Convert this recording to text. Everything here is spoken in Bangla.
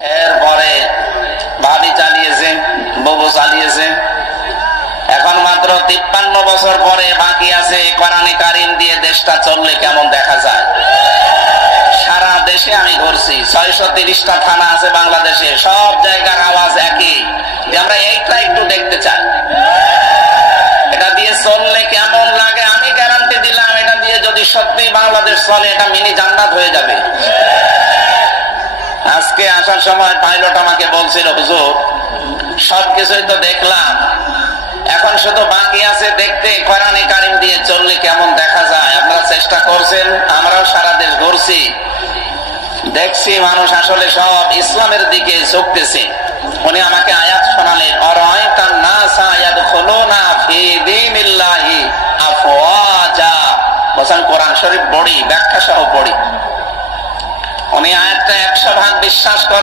এরপরে ভাবি চালিয়েছে, বউ চালিয়েছে। এখন মাত্র 53 বছর পরে বাকি আছে কোরআনে কারিম দিয়ে দেশটা চললে কেমন দেখা যায়। সারা দেশে আমি ঘুরছি, 630টা থানা আছে বাংলাদেশে, সব জায়গার আওয়াজ একই, যে আমরা এইটা একটু দেখতে চাই। এটা দিয়ে চললে কেমন লাগে আমি গ্যারান্টি দিলাম, এটা দিয়ে যদি সত্যি বাংলাদেশ চলে এটা মিনি জান্নাত হয়ে যাবে। আজকে আসার সময় পাইলট আমাকে বলছিল, হুজুর সবকিছুই তো দেখলাম, এখন শুধু বাকি আছে দেখতে কোরআনে কারিম দিয়ে চললে কেমন দেখা যায়। আপনারা চেষ্টা করছেন, আমরাও সারা দেশ ঘুরছি, দেখছি মানুষ আসলে সব ইসলামের দিকে ঝুঁকতেছে। উনি আমাকে আয়াত শোনালেন, আরাআইতান নাসা ইয়াদখুলুনা ফি দীনিল্লাহি আফওয়াজা। বলেন কোরআন শরীফ পড়ি, ব্যাখ্যা সহ পড়ি। উনি আয়াতটা 100 ভাগ বিশ্বাস করেন।